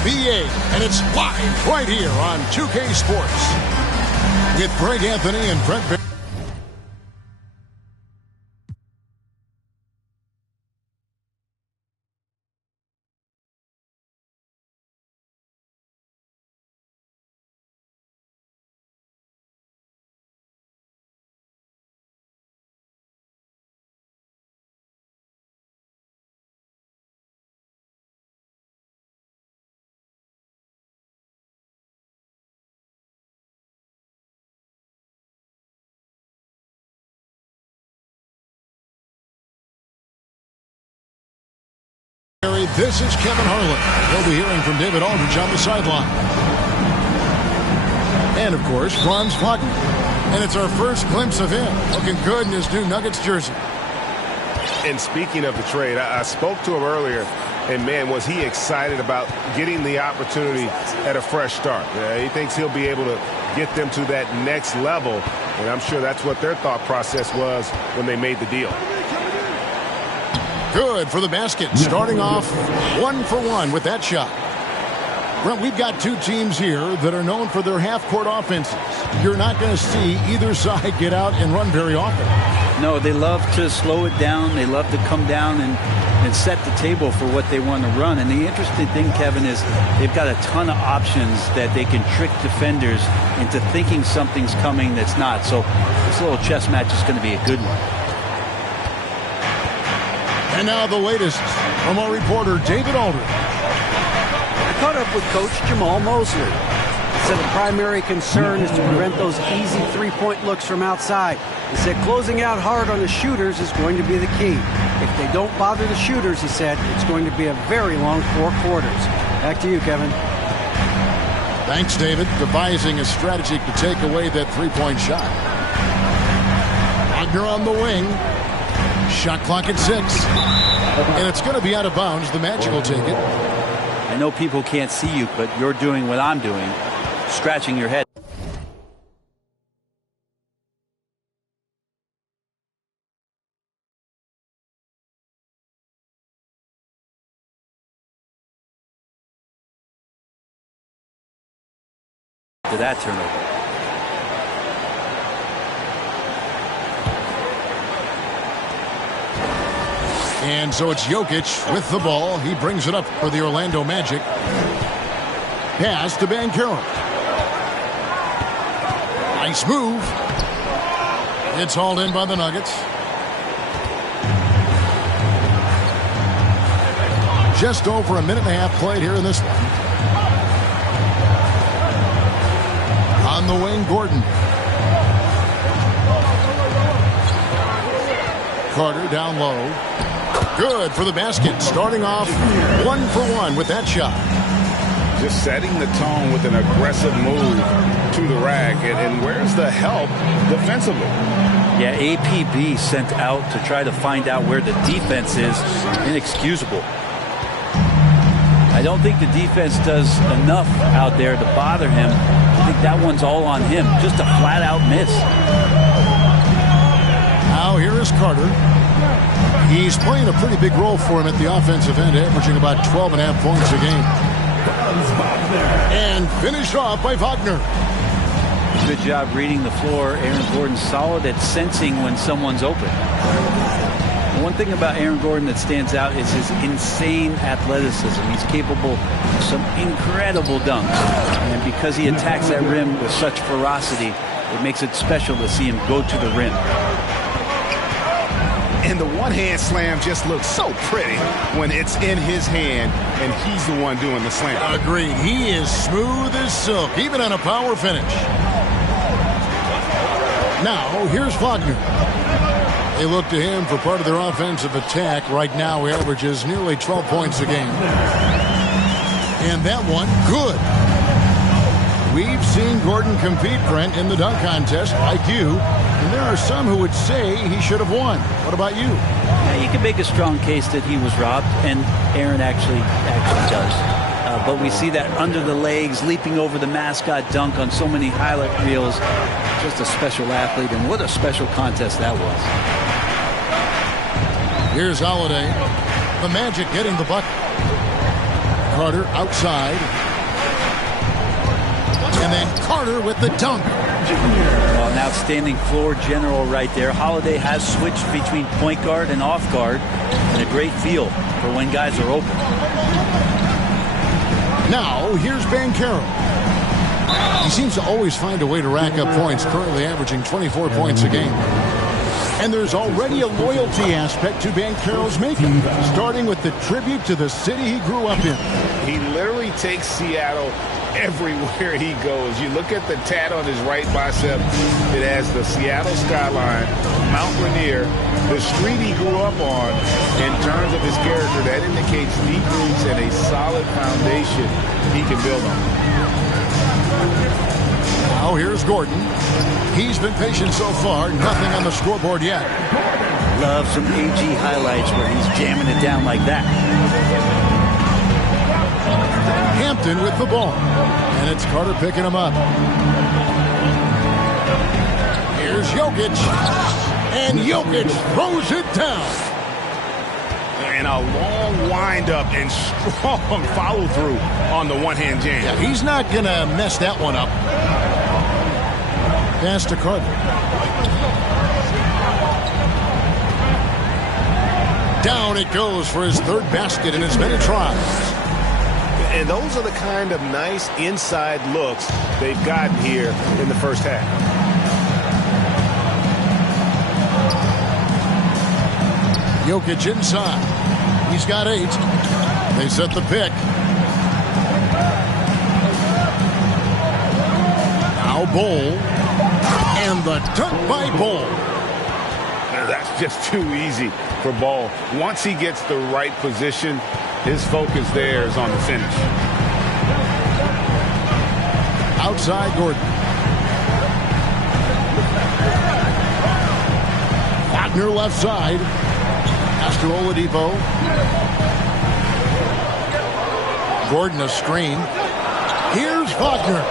NBA, and it's live right here on 2K Sports with Greg Anthony and Brent Barry. This is Kevin Harlan. We'll be hearing from David Aldridge on the sideline. And, of course, Franz Wagner. And it's our first glimpse of him, looking good in his new Nuggets jersey. And speaking of the trade, I spoke to him earlier, and, man, was he excited about getting the opportunity at a fresh start. He thinks he'll be able to get them to that next level, and I'm sure that's what their thought process was when they made the deal. Good for the basket, starting off 1 for 1 with that shot. Brent, we've got two teams here that are known for their half-court offenses. You're not going to see either side get out and run very often. No, they love to slow it down. They love to come down and set the table for what they want to run. And the interesting thing, Kevin, is they've got a ton of options that they can trick defenders into thinking something's coming that's not. So this little chess match is going to be a good one. And now the latest from our reporter, David Aldridge. I caught up with Coach Jamal Mosley. He said the primary concern is to prevent those easy three-point looks from outside. He said closing out hard on the shooters is going to be the key. If they don't bother the shooters, he said, it's going to be a very long 4 quarters. Back to you, Kevin. Thanks, David. Devising a strategy to take away that three-point shot. Wagner on the wing. Shot clock at 6. And it's going to be out of bounds. The Magic will take it. I know people can't see you, but you're doing what I'm doing, scratching your head. To that turnover. And so it's Jokic with the ball. He brings it up for the Orlando Magic. Pass to Banchero. Nice move. It's hauled in by the Nuggets. Just over a minute and a half played here in this one. On the wing, Gordon. Carter down low. Good for the basket. Starting off 1 for 1 with that shot. Just setting the tone with an aggressive move to the rack. And where's the help defensively? Yeah, APB sent out to try to find out where the defense is. Inexcusable. I don't think the defense does enough out there to bother him. I think that one's all on him. Just a flat-out miss. Now here is Carter. He's playing a pretty big role for him at the offensive end, averaging about 12.5 points a game. And finished off by Wagner. Good job reading the floor. Aaron Gordon's solid at sensing when someone's open. One thing about Aaron Gordon that stands out is his insane athleticism. He's capable of some incredible dunks. And because he attacks that rim with such ferocity, it makes it special to see him go to the rim. And the one-hand slam just looks so pretty when it's in his hand and he's the one doing the slam. Agreed. He is smooth as silk, even on a power finish. Now, here's Wagner. They look to him for part of their offensive attack. Right now, he averages nearly 12 points a game. And that one, good. We've seen Gordon compete, Brent, in the dunk contest, like you. And there are some who would say he should have won. What about you? Yeah, you can make a strong case that he was robbed, and Aaron actually does. But we see that under the legs, leaping over the mascot dunk on so many highlight reels. Just a special athlete, and what a special contest that was. Here's Holiday. The Magic getting the bucket. Carter outside. And then Carter with the dunk. Well, an outstanding floor general right there. Holiday has switched between point guard and off guard, and a great feel for when guys are open. Now, here's Banchero. He seems to always find a way to rack up points, currently averaging 24 points a game. And there's already a loyalty aspect to Banchero's makeup, starting with the tribute to the city he grew up in. He literally takes Seattle everywhere he goes. You look at the tat on his right bicep. It has the Seattle skyline, Mount Rainier, the street he grew up on. In terms of his character, that indicates deep roots and a solid foundation he can build on. Now here's Gordon. He's been patient so far. Nothing on the scoreboard yet. Love some AG highlights where he's jamming it down like that. Hampton with the ball. And it's Carter picking him up. Here's Jokic. And Jokic throws it down. And a long windup and strong follow-through on the one-hand jam. Yeah, he's not going to mess that one up. Pass to Carter. Down it goes for his third basket in as many tries. And those are the kind of nice inside looks they've gotten here in the first half. Jokic inside. He's got 8. They set the pick. Now Bol. And the dunk by Bol. That's just too easy for Bol. Once he gets the right position, his focus there is on the finish. Outside Gordon. Wagner left side. Pass to Oladipo. Gordon a screen. Here's Wagner.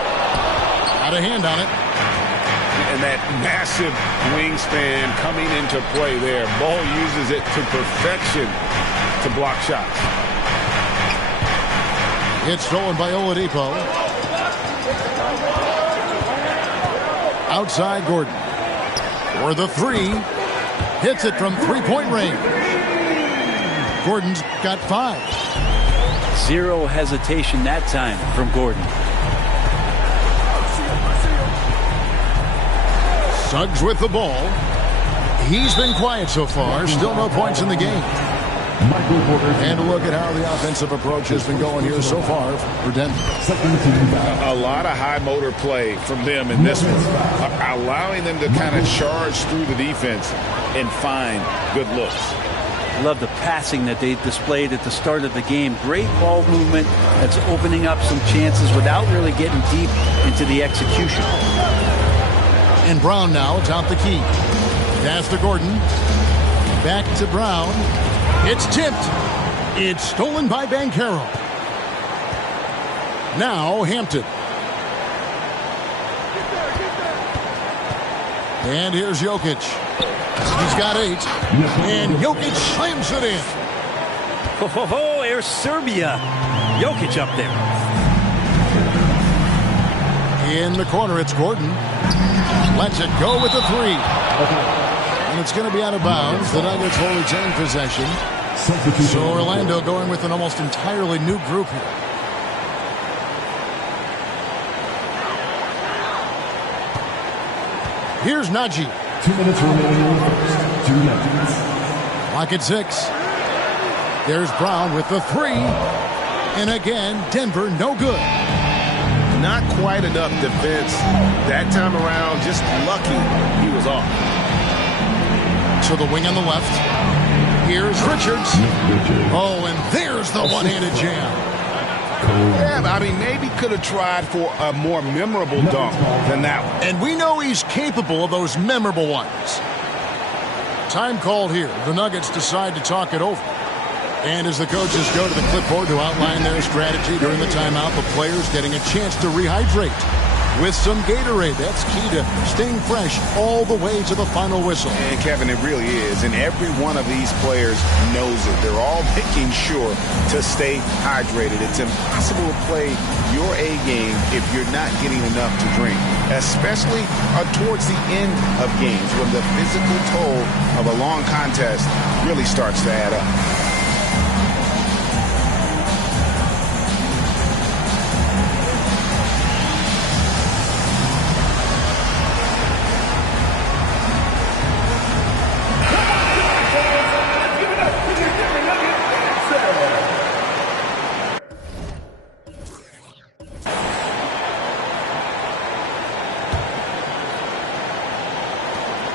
Got a hand on it. And that massive wingspan coming into play there. Bol uses it to perfection to block shots. It's stolen by Oladipo. Outside Gordon. For the 3. Hits it from three-point range. Gordon's got 5. Zero hesitation that time from Gordon. Suggs with the ball. He's been quiet so far. Still no points in the game. And a look at how the offensive approach has been going here so far for Denver. A lot of high motor play from them in this one. Allowing them to kind of charge through the defense and find good looks. Love the passing that they displayed at the start of the game. Great ball movement that's opening up some chances without really getting deep into the execution. And Brown now atop the key. Pass to Gordon. Back to Brown. It's tipped. It's stolen by Banchero. Now Hampton. And here's Jokic. He's got 8. And Jokic slams it in. Oh, there's Serbia. Jokic up there. In the corner, it's Gordon. Lets it go with the 3. And it's going to be out of bounds. The Nuggets will retain possession. So Orlando going with an almost entirely new group here. Here's Najee. 2 minutes remaining in the first. 2 Nuggets. Clock at 6. There's Brown with the 3. And again, Denver no good. Not quite enough defense that time around. Just lucky he was off. To the wing on the left. Here's Richards. Oh, and there's the one-handed jam. Yeah, I mean, maybe could have tried for a more memorable dunk than that one. And we know he's capable of those memorable ones. Time called here. The Nuggets decide to talk it over. And as the coaches go to the clipboard to outline their strategy during the timeout, the players getting a chance to rehydrate. with some Gatorade. That's key to staying fresh all the way to the final whistle. And Kevin, it really is. And every one of these players knows it. They're all making sure to stay hydrated. It's impossible to play your A game if you're not getting enough to drink, especially towards the end of games when the physical toll of a long contest really starts to add up.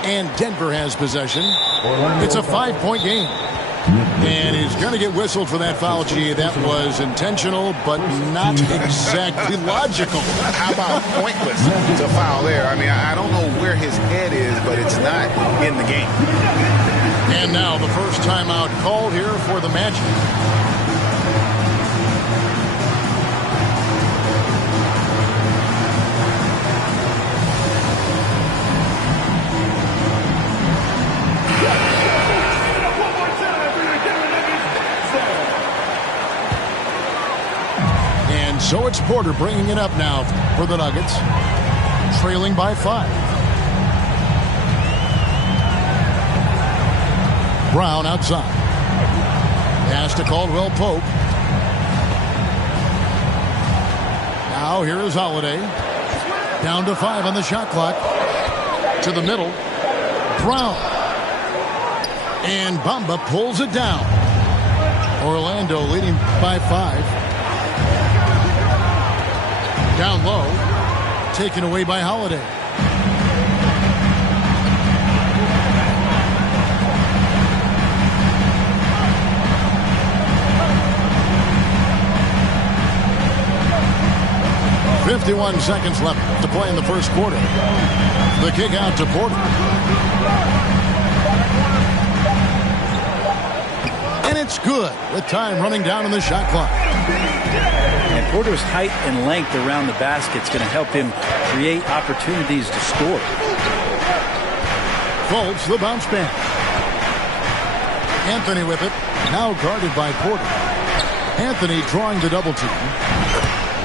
And Denver has possession. It's a 5-point game. And he's going to get whistled for that foul. Gee, that was intentional, but not exactly logical. How about pointless to foul there? I mean, I don't know where his head is, but it's not in the game. And now the first timeout called here for the Magic. So it's Porter bringing it up now for the Nuggets, trailing by 5. Brown outside. Pass to Caldwell Pope. Now here is Holiday. Down to 5 on the shot clock. To the middle. Brown. And Bamba pulls it down. Orlando leading by 5. Down low, taken away by Holiday. .51 seconds left to play in the first quarter. The kick out to Porter. And it's good with time running down on the shot clock. And Porter's height and length around the basket is going to help him create opportunities to score. Folds the bounce back. Anthony with it. Now guarded by Porter. Anthony drawing the double team.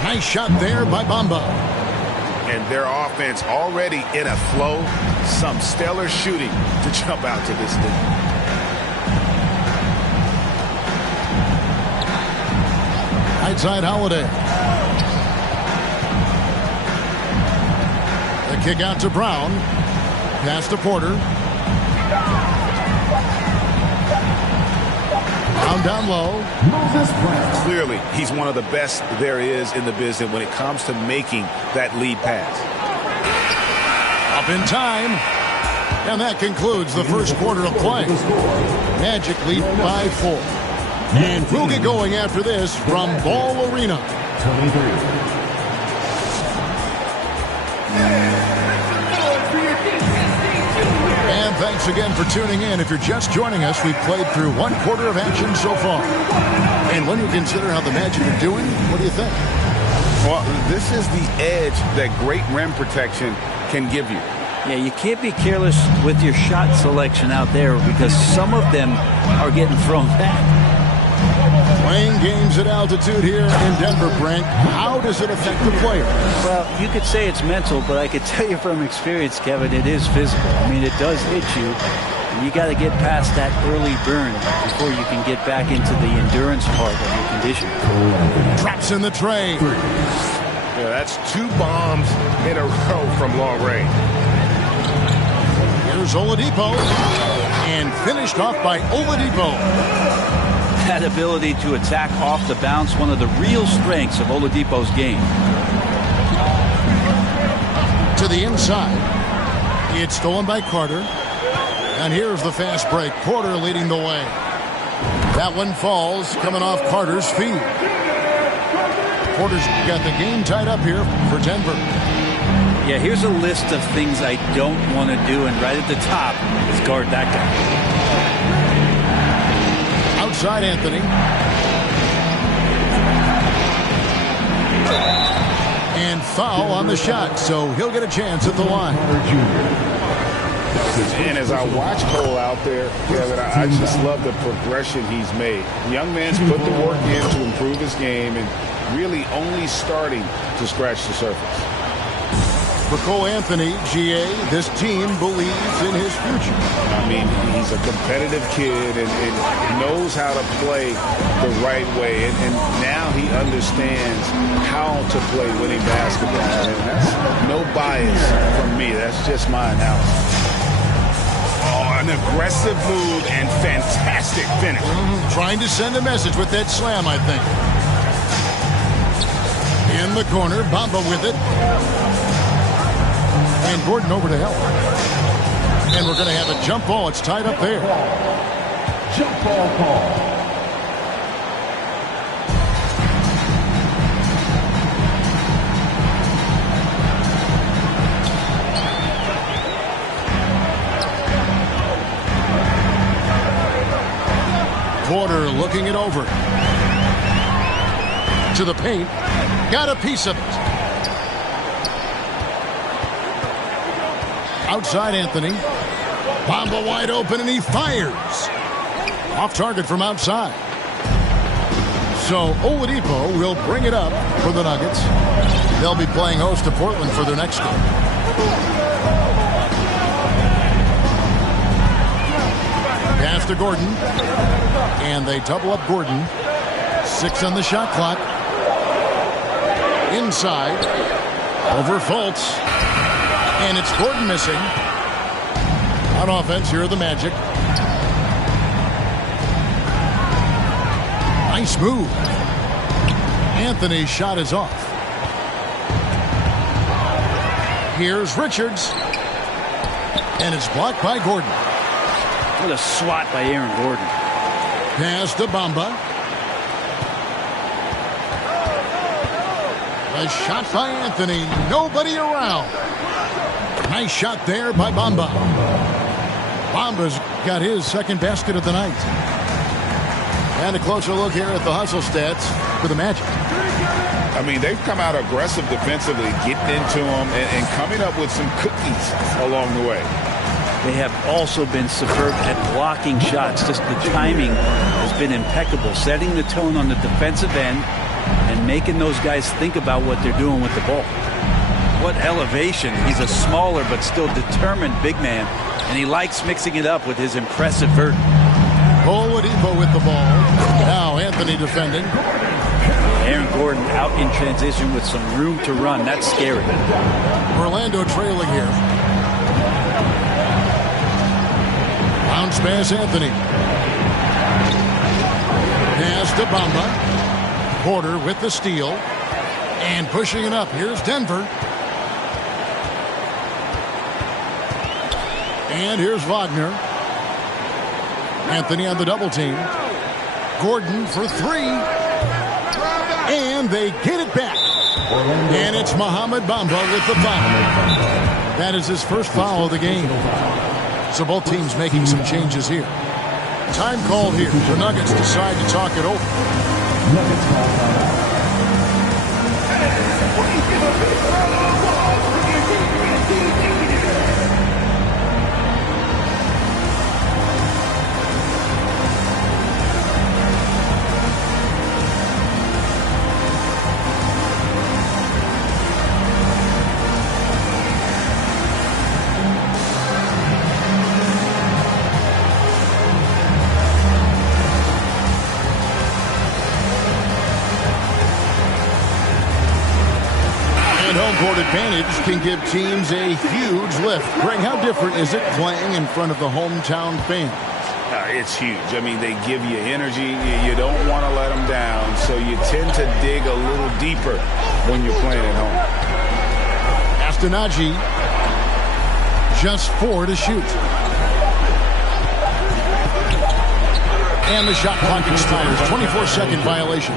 Nice shot there by Bamba. And their offense already in a flow. Some stellar shooting to jump out to this lead. Outside Holiday. The kick out to Brown. Pass to Porter. Down low. Clearly, he's one of the best there is in the business when it comes to making that lead pass. Up in time. And that concludes the first quarter of play. Magic lead by 4. And we'll get going after this from Ball Arena. And thanks again for tuning in. If you're just joining us, we've played through one quarter of action so far. And when you consider how the Magic are doing, what do you think? Well, this is the edge that great rim protection can give you. Yeah, you can't be careless with your shot selection out there because some of them are getting thrown back. Playing games at altitude here in Denver, Brent, how does it affect the player? Well, you could say it's mental, but I could tell you from experience, Kevin, it is physical. I mean, it does hit you, and you got to get past that early burn before you can get back into the endurance part of your condition. Drops in the tray. Yeah, that's 2 bombs in a row from long range. Here's Oladipo, and finished off by Oladipo. That ability to attack off the bounce, one of the real strengths of Oladipo's game. To the inside. It's stolen by Carter. And here's the fast break. Porter leading the way. That one falls, coming off Carter's feet. Porter's got the game tied up here for Denver. Yeah, here's a list of things I don't want to do, and right at the top is guard that guy. Outside Anthony. And foul on the shot, so he'll get a chance at the line. And as I watch Cole out there, Kevin, I just love the progression he's made. The young man's put the work in to improve his game and really only starting to scratch the surface. For Cole Anthony, GA, this team believes in his future. I mean, he's a competitive kid and knows how to play the right way. And now he understands how to play winning basketball. And that's no bias from me. That's just my analysis. Oh, an aggressive move and fantastic finish. Trying to send a message with that slam, I think. In the corner, Bamba with it. And Gordon over to help. And we're going to have a jump ball. It's tied up there. Jump ball call. Porter looking it over. To the paint. Got a piece of it. Outside Anthony. Bamba wide open and he fires. Off target from outside. So Oladipo will bring it up for the Nuggets. They'll be playing host to Portland for their next game. Pass to Gordon. And they double up Gordon. 6 on the shot clock. Inside. Over Fultz. And it's Gordon missing. On offense, here are the Magic. Nice move. Anthony's shot is off. Here's Richards. And it's blocked by Gordon. What a swat by Aaron Gordon. Pass to Bamba. A shot by Anthony. Nobody around. Nice shot there by Bamba. Bamba's got his second basket of the night. And a closer look here at the hustle stats for the Magic. I mean, they've come out aggressive defensively, getting into them and coming up with some cookies along the way. They have also been superb at blocking shots. Just the timing has been impeccable, setting the tone on the defensive end and making those guys think about what they're doing with the ball. What elevation. He's a smaller but still determined big man, and he likes mixing it up with his impressive vert. Oladipo with the ball. Now Anthony defending. Aaron Gordon out in transition with some room to run. That's scary. Orlando trailing here. Bounce pass Anthony. Pass to Bamba. Porter with the steal. And pushing it up. Here's Denver. And here's Wagner. Anthony on the double team. Gordon for 3. And they get it back. And it's Mohamed Bamba with the foul. That is his first foul of the game. So both teams making some changes here. Time called here. The Nuggets decide to talk it over. Nuggets ball call. Court advantage can give teams a huge lift. Greg, how different is it playing in front of the hometown fans? It's huge. I mean, they give you energy. You don't want to let them down, so you tend to dig a little deeper when you're playing at home. Astonagi, just 4 to shoot. And the shot clock expires. 24-second violation.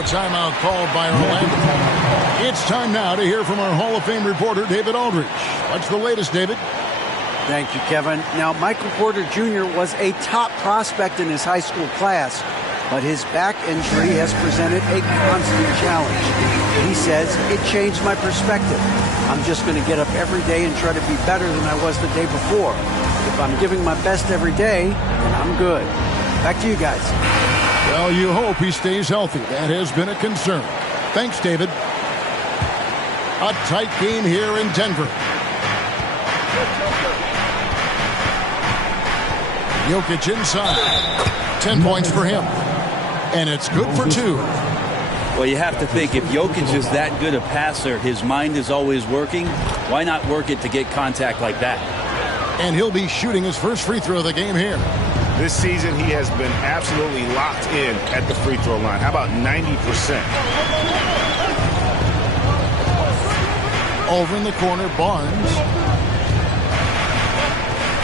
a timeout called by Orlando. It's time now to hear from our Hall of Fame reporter, David Aldridge. What's the latest, David? Thank you, Kevin. Now, Michael Porter Jr. was a top prospect in his high school class, but his back injury has presented a constant challenge. He says, it changed my perspective. I'm just going to get up every day and try to be better than I was the day before. If I'm giving my best every day, then I'm good. Back to you guys. Well, you hope he stays healthy. That has been a concern. Thanks, David. A tight game here in Denver. Jokic inside. 10 points for him. And it's good for 2. Well, you have to think, if Jokic is that good a passer, his mind is always working. Why not work it to get contact like that? And he'll be shooting his first free throw of the game here. This season, he has been absolutely locked in at the free throw line. How about 90%? Over in the corner, Barnes.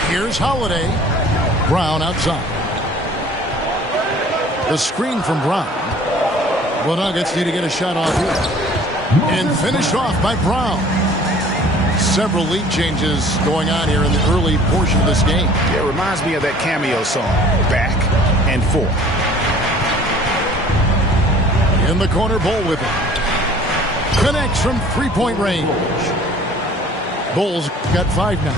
Here's Holiday. Brown outside. The screen from Brown. The Nuggets need to get a shot off here. And finished off by Brown. Several lead changes going on here in the early portion of this game. Yeah, it reminds me of that cameo song, Back and Forth. In the corner, Bull with it. Connects from three-point range. Bulls got 5 now.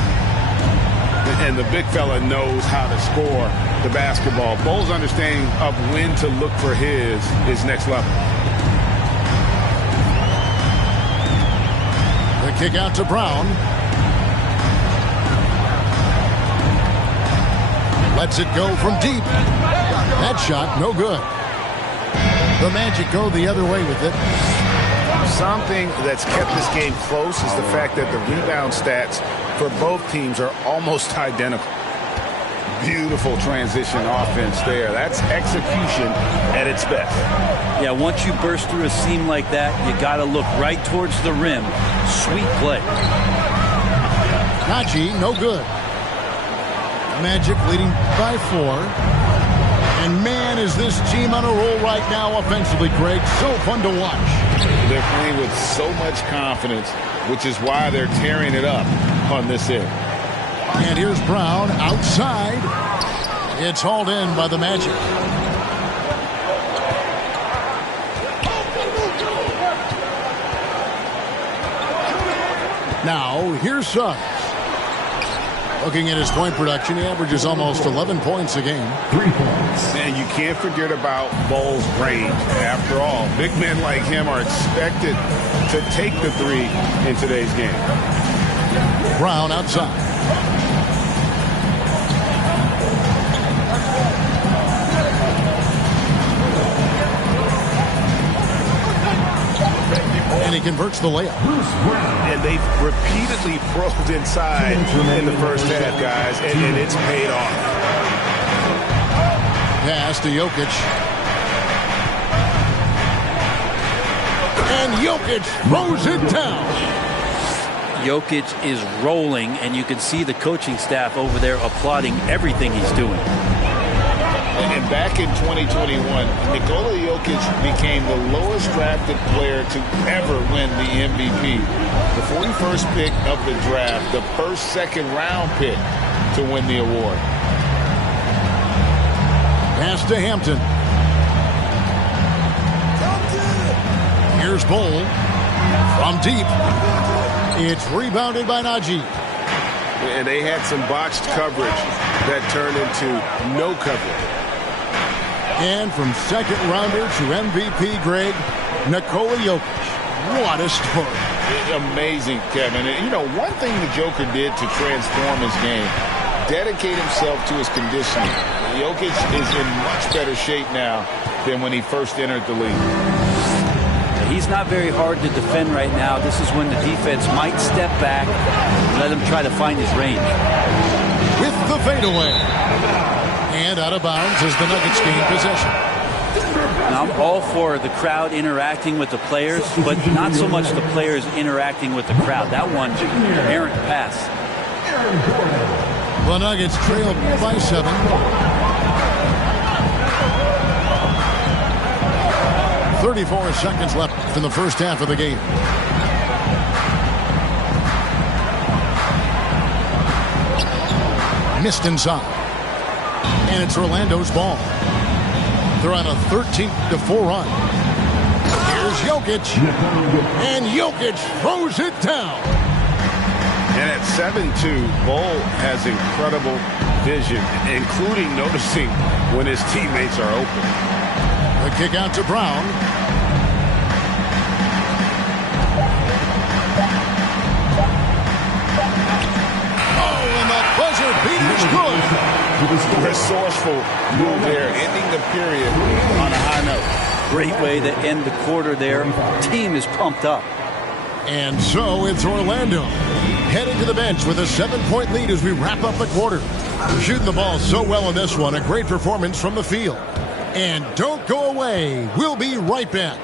And the big fella knows how to score the basketball. Bull's understanding of when to look for his is next level. The kick out to Brown. Lets it go from deep. That shot, no good. The Magic go the other way with it. Something that's kept this game close is the fact that the rebound stats for both teams are almost identical. Beautiful transition offense there. That's execution at its best. Yeah, once you burst through a seam like that, you got to look right towards the rim. Sweet play. Najee, no good. Magic leading by 4. And man, is this team on a roll right now offensively, Greg. So fun to watch. They're playing with so much confidence, which is why they're tearing it up on this end. And here's Brown outside. It's hauled in by the Magic. Now, here's Suggs. Looking at his point production, he averages almost 11 points a game. 3 points. And you can't forget about Bull's range. After all, big men like him are expected to take the 3 in today's game. Brown outside. And he converts the layup. And they've repeatedly probed inside in the first half, guys, and it's paid off. Pass to Jokic. And Jokic throws it down. Jokic is rolling, and you can see the coaching staff over there applauding everything he's doing. And back in 2021, Nikola Jokic became the lowest drafted player to ever win the MVP. The 41st pick of the draft, the first second-round pick to win the award. Pass to Hampton. Here's Bull. From deep. It's rebounded by Najee. And they had some botched coverage that turned into no coverage. And from second rounder to MVP, Greg, Nikola Jokic. What a story. Amazing, Kevin. And, you know, one thing the Joker did to transform his game, dedicate himself to his conditioning. Jokic is in much better shape now than when he first entered the league. He's not very hard to defend right now. This is when the defense might step back and let him try to find his range. With the fadeaway. And out of bounds as the Nuggets gain possession. Now, I'm all for the crowd interacting with the players, but not so much the players interacting with the crowd. That one, errant pass. The Nuggets trailed by 7. 34 seconds left in the first half of the game. Missed inside. And it's Orlando's ball. They're on a 13-4 run. Here's Jokic. And Jokic throws it down. And at 7'2", Bull has incredible vision, including noticing when his teammates are open. The kick out to Brown. Oh, and the buzzer beater's good. Resourceful move there, ending the period on a high note. Great way to end the quarter there. Team is pumped up. And so it's Orlando heading to the bench with a 7-point lead as we wrap up the quarter. Shooting the ball so well in this one. A great performance from the field. And don't go away. We'll be right back.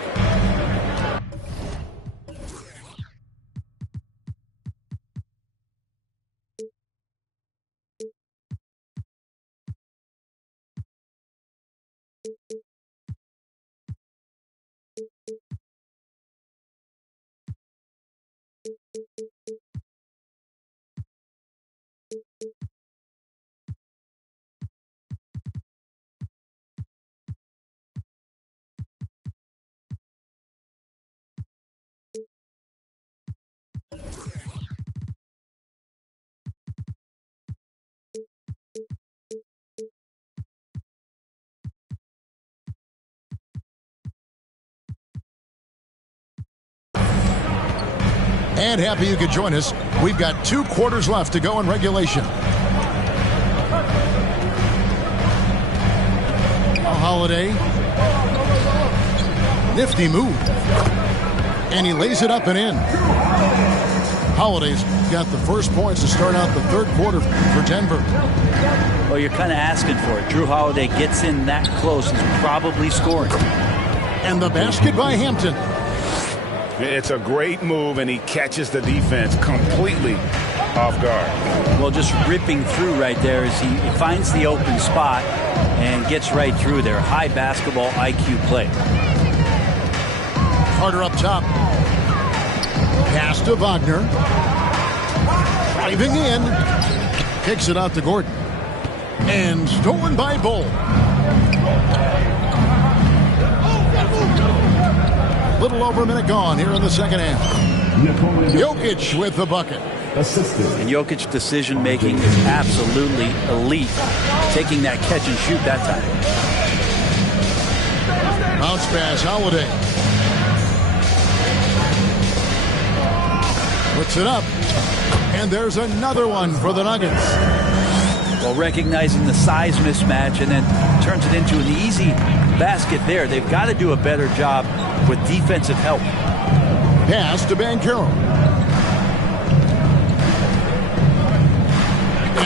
And happy you could join us. We've got 2 quarters left to go in regulation. Holiday. Nifty move. And he lays it up and in. Holiday's got the first points to start out the third quarter for Denver. Well, you're kind of asking for it. Drew Holiday gets in that close. He's probably scoring. And the basket by Hampton. It's a great move, and he catches the defense completely off guard. Well, just ripping through right there as he finds the open spot and gets right through there. High basketball IQ play. Carter up top. Pass to Wagner. Driving in. Kicks it out to Gordon. And stolen by Bull. Little over a minute gone here in the second half. Jokic with the bucket. And Jokic's decision-making is absolutely elite. Taking that catch and shoot that time. Bounce pass, Holiday. Puts it up. And there's another one for the Nuggets. Well, recognizing the size mismatch and then turns it into an easy basket there. They've got to do a better job with defensive help. Pass to Banchero.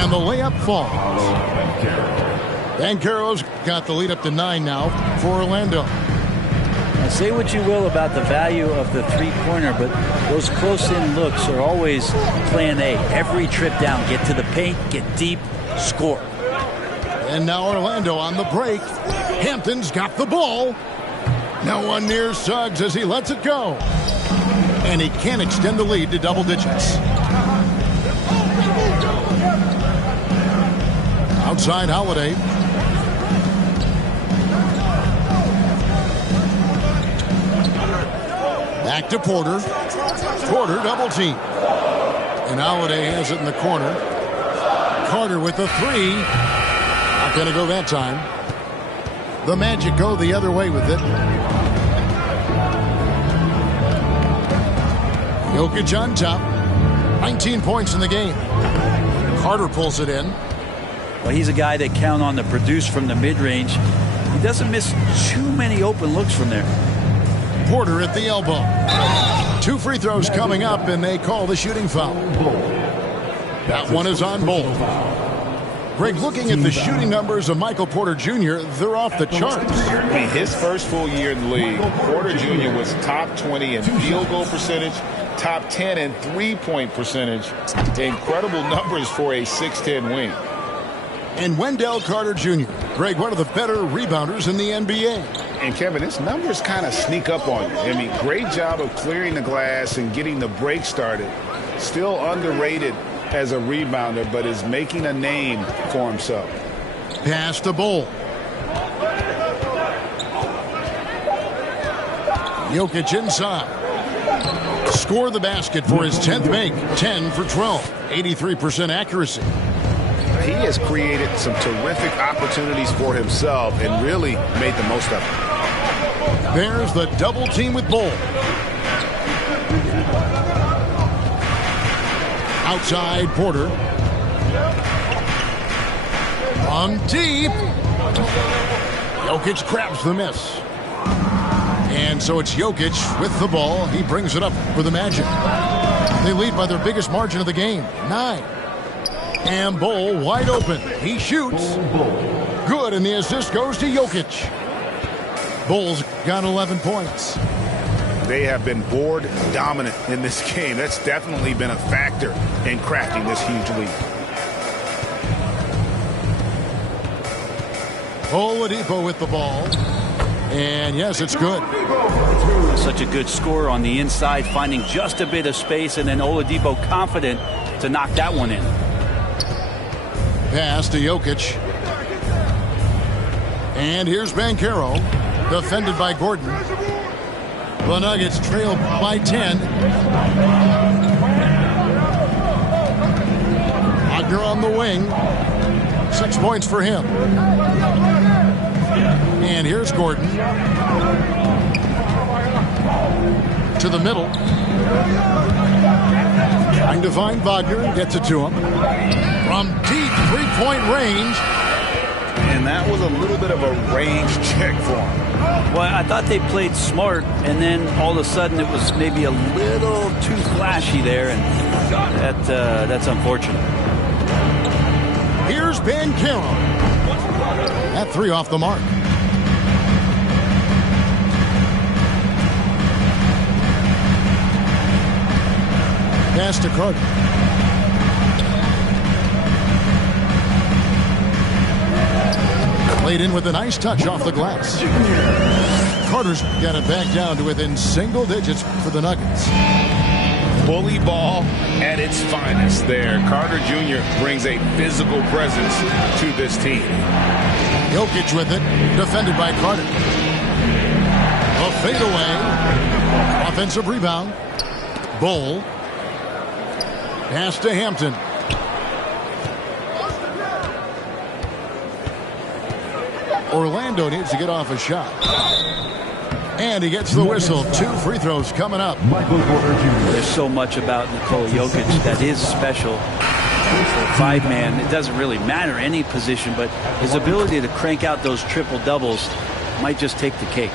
And the layup falls. Banchero's got the lead up to 9 now for Orlando. Now, say what you will about the value of the three-pointer, but those close-in looks are always plan A. Every trip down, get to the paint, get deep, score. And now Orlando on the break. Hampton's got the ball. No one near Suggs as he lets it go. And he can't extend the lead to double digits. Outside Holiday. Back to Porter. Porter double team. And Holiday has it in the corner. Carter with the 3. Not going to go that time. The Magic go the other way with it. Jokic on top. 19 points in the game. Carter pulls it in. Well, he's a guy that count on to produce from the mid-range. He doesn't miss too many open looks from there. Porter at the elbow. 2 free throws coming up, and they call the shooting foul. That one is on Bull. Greg, looking at the shooting numbers of Michael Porter Jr., they're off the charts. I mean, his first full year in the league, Porter Jr. was top 20 in field goal percentage, top 10 in three-point percentage. Incredible numbers for a 6'10 wing. And Wendell Carter Jr., Greg, one of the better rebounders in the NBA. And Kevin, his numbers kind of sneak up on you. I mean, great job of clearing the glass and getting the break started. Still underrated as a rebounder, but is making a name for himself. Pass to Bull. Jokic inside. Score the basket for his 10th make. 10 for 12. 83% accuracy. He has created some terrific opportunities for himself and really made the most of it. There's the double team with Bull. Outside Porter. From deep. Jokic grabs the miss. And so it's Jokic with the ball. He brings it up for the Magic. They lead by their biggest margin of the game, 9. And Bull wide open. He shoots. Good, and the assist goes to Jokic. Bull's got 11 points. They have been board dominant in this game. That's definitely been a factor in crafting this huge lead. Oladipo with the ball. And yes, it's good. Such a good score on the inside, finding just a bit of space, and then Oladipo confident to knock that one in. Pass to Jokic. And here's Banchero, defended by Gordon. The Nuggets trail by 10. Wagner on the wing. 6 points for him. And here's Gordon. To the middle. Trying to find Wagner. Gets it to him. From deep three-point range. And that was a little bit of a range check for him. Well, I thought they played smart, and then all of a sudden it was maybe a little too flashy there, and that's unfortunate. Here's Banchero. That 3 off the mark. Pass to Carter. Played in with a nice touch off the glass. Carter's got it back down to within single digits for the Nuggets. Bully ball at its finest there. Carter Jr. brings a physical presence to this team. Jokic with it, defended by Carter. A fadeaway. Offensive rebound. Bull. Pass to Hampton. Orlando needs to get off a shot. And he gets the whistle. 2 free throws coming up. There's so much about Nikola Jokic that is special. 5-man, it doesn't really matter any position, but his ability to crank out those triple doubles might just take the cake.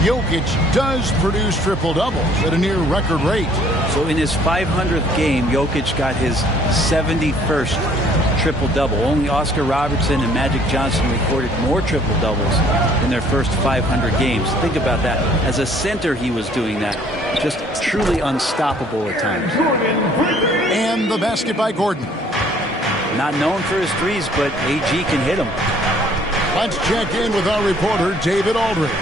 Jokic does produce triple doubles at a near record rate. So in his 500th game, Jokic got his 71st triple-double. Only Oscar Robertson and Magic Johnson recorded more triple-doubles in their first 500 games. Think about that. As a center, he was doing that. Just truly unstoppable at times. And the basket by Gordon. Not known for his threes, but AG can hit them. Let's check in with our reporter, David Aldridge.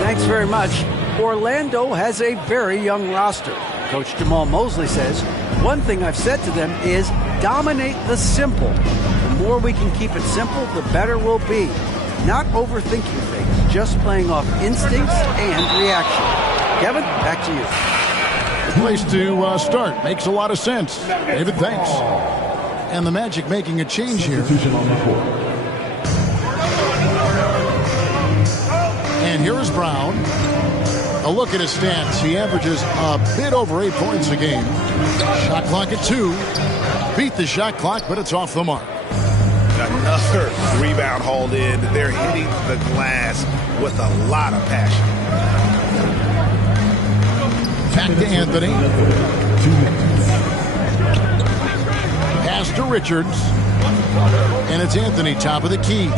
Thanks very much. Orlando has a very young roster. Coach Jamal Mosley says, one thing I've said to them is dominate the simple. The more we can keep it simple, the better we'll be. Not overthinking things, just playing off instincts and reaction. Kevin, back to you. The place to start. Makes a lot of sense. David, thanks. And the Magic making a change here. And here's Brown. A look at his stats. He averages a bit over 8 points a game. Shot clock at 2. Beat the shot clock, but it's off the mark. Another rebound hauled in. They're hitting the glass with a lot of passion. Back to Anthony. 2 minutes. Pass to Richards. And it's Anthony, top of the key.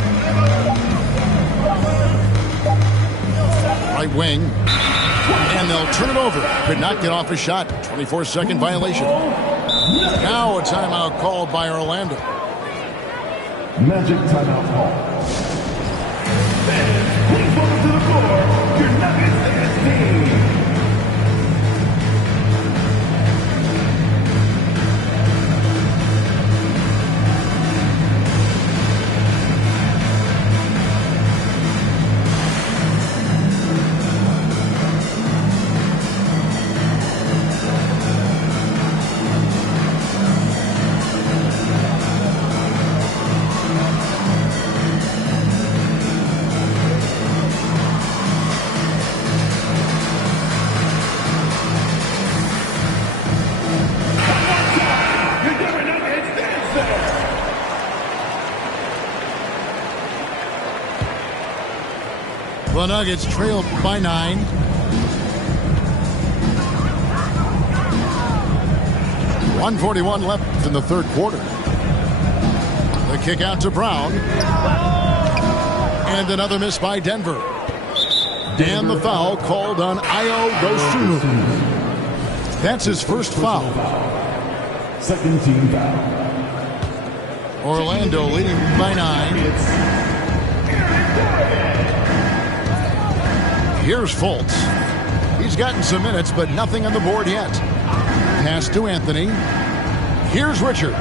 Right wing. And they'll turn it over. Could not get off a shot. 24-second violation. Now a timeout called by Orlando. Magic timeout call. Please welcome to the floor your Nuggets and team. The Nuggets trail by 9. .141 left in the third quarter. The kick out to Brown. And another miss by Denver. And the foul called on Ayo Dosunmu. That's his first foul. Second team foul. Orlando leading by 9. Here's Fultz. He's gotten some minutes, but nothing on the board yet. Pass to Anthony. Here's Richards.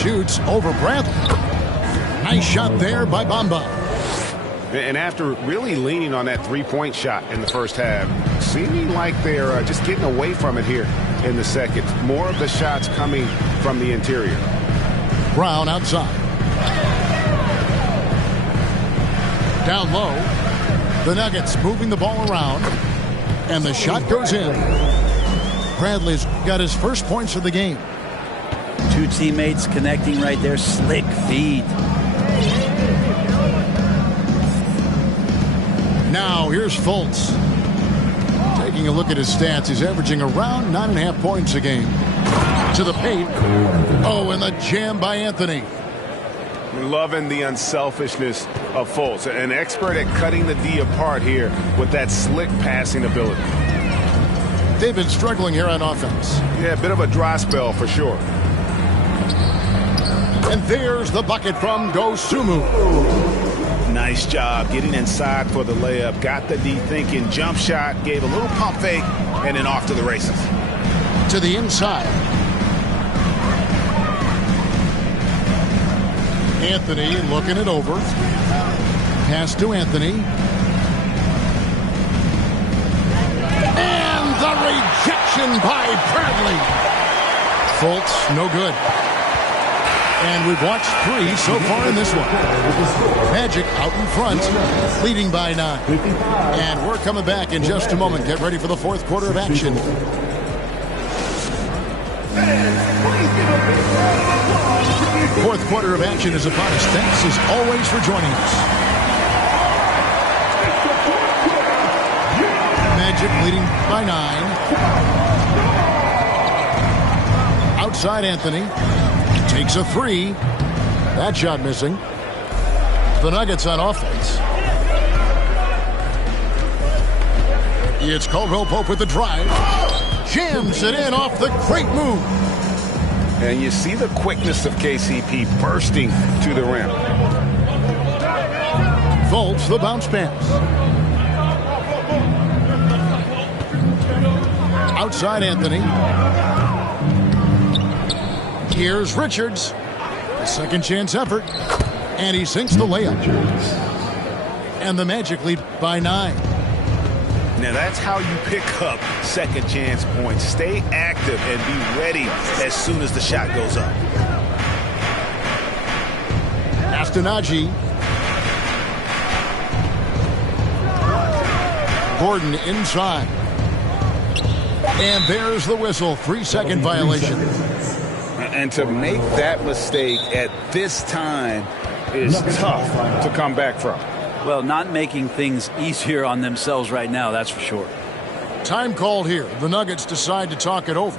Shoots over Bradley. Nice shot there by Bamba. And after really leaning on that three-point shot in the first half, seeming like they're just getting away from it here in the second. More of the shots coming from the interior. Brown outside. Down low. The Nuggets moving the ball around, and the shot goes in. Bradley's got his first points of the game. Two teammates connecting right there. Slick feed. Now here's Fultz. Taking a look at his stats, he's averaging around 9.5 points a game. To the paint. Oh, and the jam by Anthony. Loving the unselfishness of Fultz, an expert at cutting the D apart here with that slick passing ability. They've been struggling here on offense. Yeah, a bit of a dry spell for sure. And there's the bucket from Dosunmu. Nice job getting inside for the layup. Got the D thinking, jump shot, gave a little pump fake, and then off to the races. To the inside. Anthony looking it over. Pass to Anthony. And the rejection by Bradley. Fultz, no good. And we've watched 3 so far in this one. Magic out in front, leading by 9. And we're coming back in just a moment. Get ready for the fourth quarter of action. Fourth quarter of action is upon us. Thanks as always for joining us. Magic leading by 9. Outside Anthony. Takes a 3. That shot missing. The Nuggets on offense. It's Caldwell Pope with the drive. Jams it in off the great move. And you see the quickness of KCP bursting to the rim. Fultz, the bounce pass. Outside Anthony. Here's Richards. A second chance effort. And he sinks the layup. And the Magic lead by 9. Now that's how you pick up second chance points. Stay active and be ready as soon as the shot goes up. Astanaji. Gordon inside. And there's the whistle. 3-second violation. And to make that mistake at this time is tough to come back from. Well, not making things easier on themselves right now, that's for sure. Time called here. The Nuggets decide to talk it over.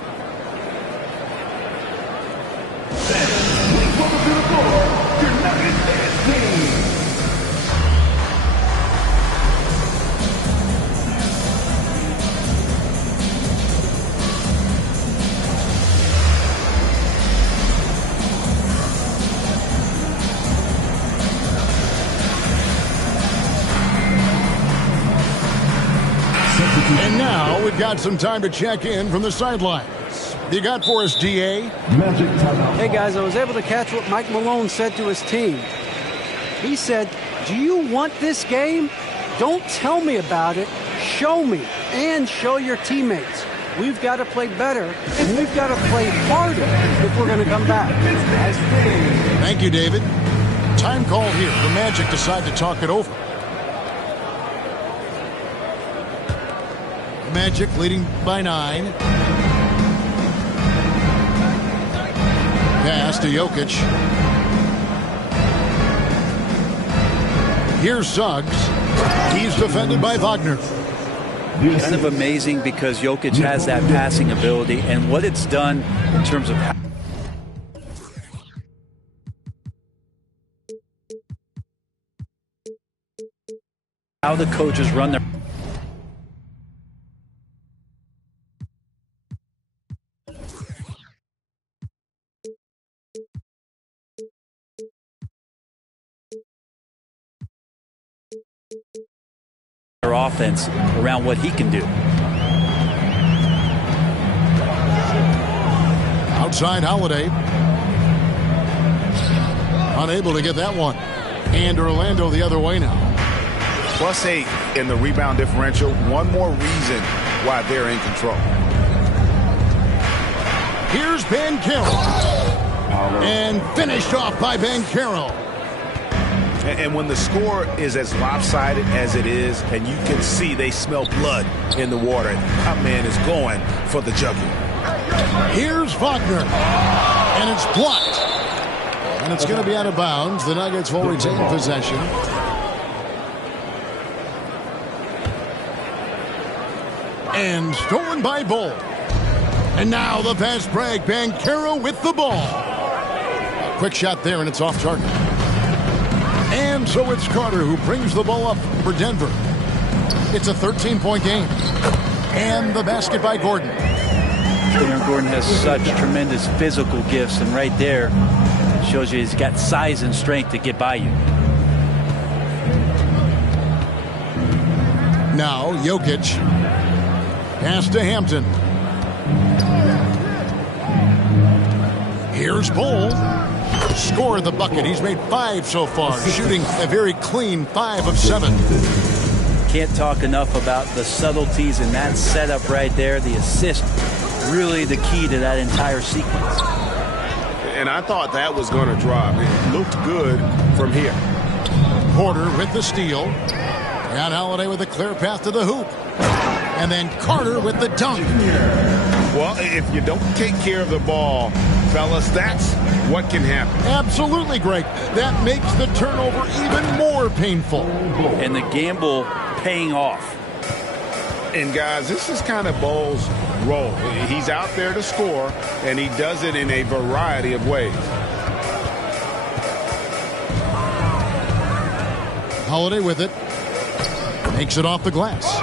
Welcome to the floor, your Nuggets and team. got some time to check in from the sidelines. You got for us, DA? Hey, guys, I was able to catch what Mike Malone said to his team. He said, do you want this game? Don't tell me about it. Show me and show your teammates. We've got to play better, and we've got to play harder if we're going to come back. Thank you, David. Time call here. The Magic decide to talk it over. Magic leading by 9. Pass to Jokic. Here's Suggs. He's defended by Wagner. Kind of amazing because Jokic has that passing ability and what it's done in terms of how the coaches run their offense around what he can do. Outside Holiday. Unable to get that one. And Orlando the other way now. +8 in the rebound differential. One more reason why they're in control. Here's Banchero. And finished off by Banchero. And when the score is as lopsided as it is, and you can see they smell blood in the water, that man is going for the jugular. Here's Wagner. And it's blocked. And it's going to be out of bounds. The Nuggets will retain possession. And stolen by Bull. And now the fast break. Banchero with the ball. A quick shot there, and it's off target. And so it's Carter who brings the ball up for Denver. It's a 13-point game. And the basket by Gordon. Aaron Gordon has such tremendous physical gifts, and right there shows you he's got size and strength to get by you. Now Jokic. Pass to Hampton. Here's Bull. Scored the bucket. He's made 5 so far, shooting a very clean 5 of 7. Can't talk enough about the subtleties in that setup right there. The assist, really the key to that entire sequence. And I thought that was going to drop. It looked good from here. Porter with the steal. And Holiday with a clear path to the hoop. And then Carter with the dunk. Well, if you don't take care of the ball, fellas, that's what can happen. Absolutely, Greg. That makes the turnover even more painful. And the gamble paying off. And, guys, this is kind of Bull's role. He's out there to score, and he does it in a variety of ways. Holiday with it. Makes it off the glass.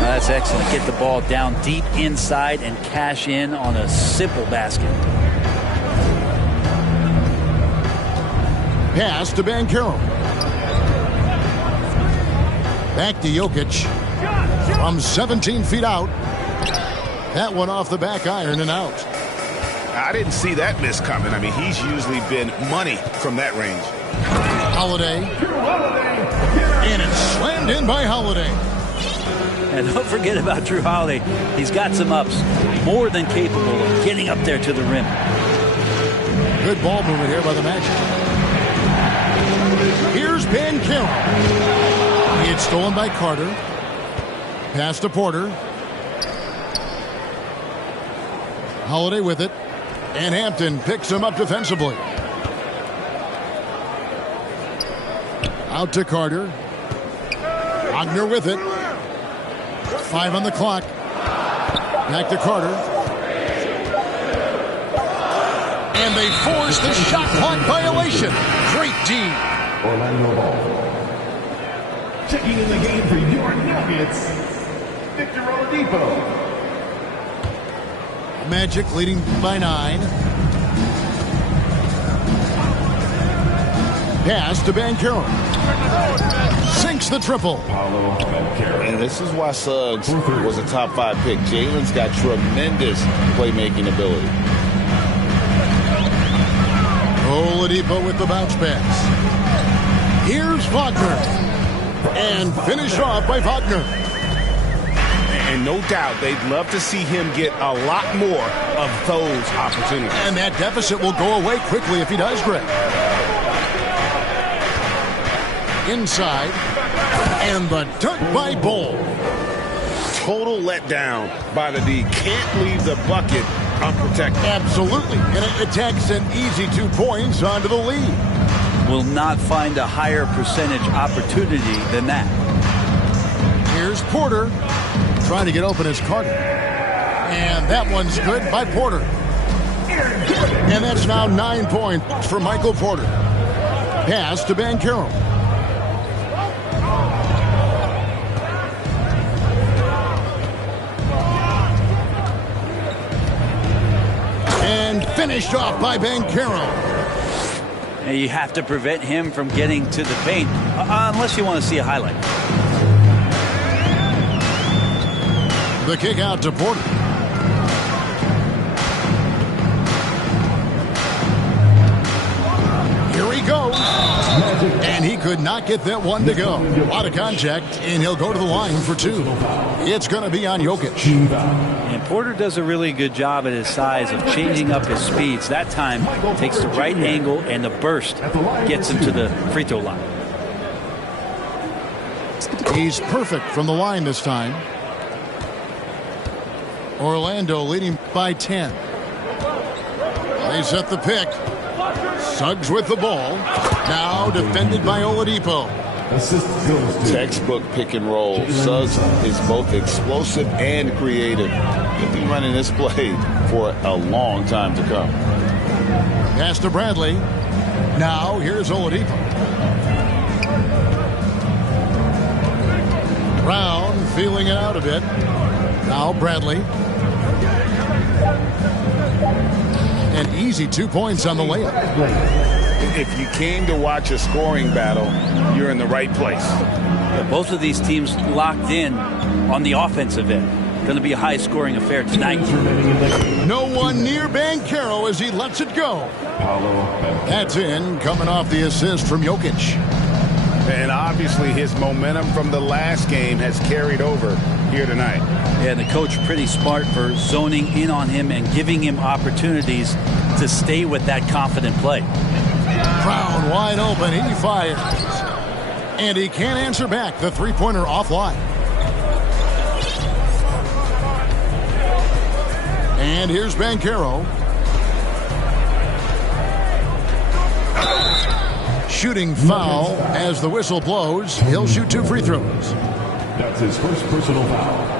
That's excellent. Get the ball down deep inside and cash in on a simple basket. Pass to Banchero. Back to Jokic. From 17 feet out. That one off the back iron and out. I didn't see that miss coming. I mean, he's usually been money from that range. Holiday. And it's slammed in by Holiday. And don't forget about Drew Holiday. He's got some ups. More than capable of getting up there to the rim. Good ball movement here by the Magic. Here's Banchero. It's stolen by Carter. Pass to Porter. Holiday with it. And Hampton picks him up defensively. Out to Carter. Wagner with it. 5 on the clock. Back to Carter. And they force the shot clock violation. Great D. Orlando ball. Checking in the game for your Nuggets, Victor Oladipo. Magic leading by 9. Pass to Banchero. Sinks the triple. And this is why Suggs was a top 5 pick. Jalen's got tremendous playmaking ability. Oladipo with the bounce pass. Here's Wagner. And finish off by Wagner. And no doubt they'd love to see him get a lot more of those opportunities. And that deficit will go away quickly if he does, Greg. Inside. And the dunk by Bull. Total letdown by the D. Can't leave the bucket unprotected. Absolutely. And it takes an easy 2 points onto the lead. Will not find a higher percentage opportunity than that. Here's Porter. Trying to get open as Carter. And that one's good by Porter. And that's now 9 points for Michael Porter. Pass to Banchero. And finished off by Banchero. And you have to prevent him from getting to the paint, unless you want to see a highlight. The kick out to Porter. Here he goes. And he could not get that one to go. A lot of contact, and he'll go to the line for 2. It's going to be on Jokic. And Porter does a really good job at his size of changing up his speeds. That time takes the right angle, and the burst gets him to the free throw line. He's perfect from the line this time. Orlando leading by 10. They set the pick. Suggs with the ball. Now defended by Oladipo. Textbook pick and roll. Suggs is both explosive and creative. He'll be running this play for a long time to come. Pass to Bradley. Now here's Oladipo. Brown feeling it out a bit. Now Bradley. An easy 2 points on the layup. If you came to watch a scoring battle, you're in the right place. Yeah, both of these teams locked in on the offensive end. Going to be a high-scoring affair tonight. No one near Banchero as he lets it go. That's in, coming off the assist from Jokic. And obviously his momentum from the last game has carried over here tonight. Yeah, and the coach pretty smart for zoning in on him and giving him opportunities to stay with that confident play. Brown wide open. He fires. And he can't answer back. The three-pointer offline. And here's Banchero. Shooting foul as the whistle blows. He'll shoot 2 free throws. That's his first personal foul.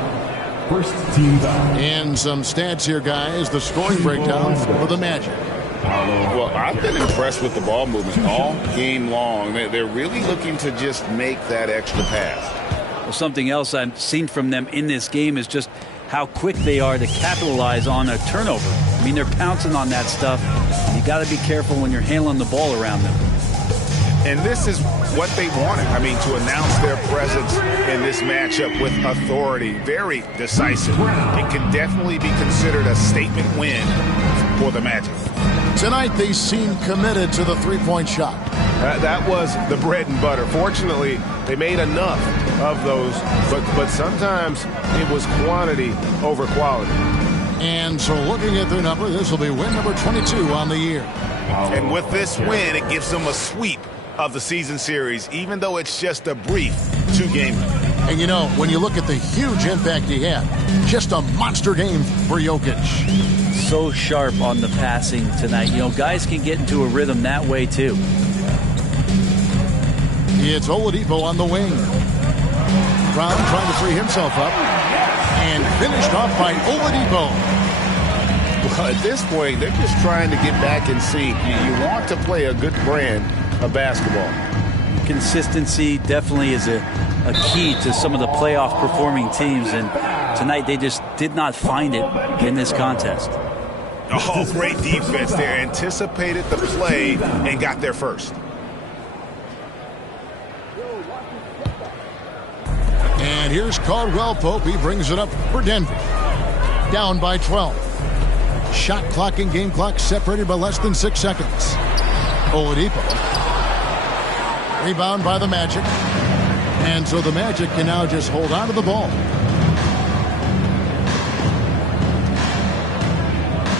First team foul. And some stats here, guys. The scoring breakdown for the Magic. Well, I've been impressed with the ball movement all game long. They're really looking to just make that extra pass. Well, something else I've seen from them in this game is just how quick they are to capitalize on a turnover. I mean, they're pouncing on that stuff. You got to be careful when you're handling the ball around them. And this is what they wanted. I mean, to announce their presence in this matchup with authority. Very decisive. It can definitely be considered a statement win for the Magic. Tonight, they seem committed to the three-point shot. That was the bread and butter. Fortunately, they made enough of those, but sometimes it was quantity over quality. And so looking at their number, this will be win number 22 on the year. And with this win, it gives them a sweep of the season series, even though it's just a brief 2-game. And you know, when you look at the huge impact he had, just a monster game for Jokic. So sharp on the passing tonight. You know, guys can get into a rhythm that way too. It's Oladipo on the wing. Brown trying to free himself up. And finished off by Oladipo. Well, at this point, they're just trying to get back in sync. You want to play a good brand of basketball. Consistency definitely is a key to some of the playoff performing teams, and tonight they just did not find it in this contest. Oh, great defense there. Anticipated the play and got there first. And here's Caldwell Pope. He brings it up for Denver. Down by 12. Shot clock and game clock separated by less than 6 seconds. Oladipo. Rebound by the Magic. And so the Magic can now just hold on to the ball.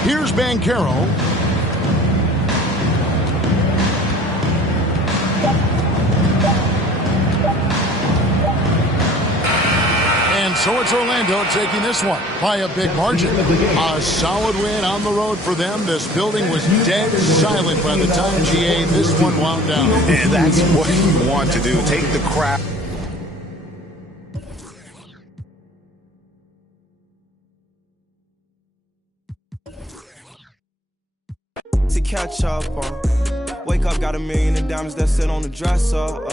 Here's Banchero. And so it's Orlando taking this one by a big margin. A solid win on the road for them. This building was dead silent by the time GA this one wound down. And that's what you want to do. Take the crowd. To catch up on. Wake up, got $1 million in diamonds that sit on the dresser.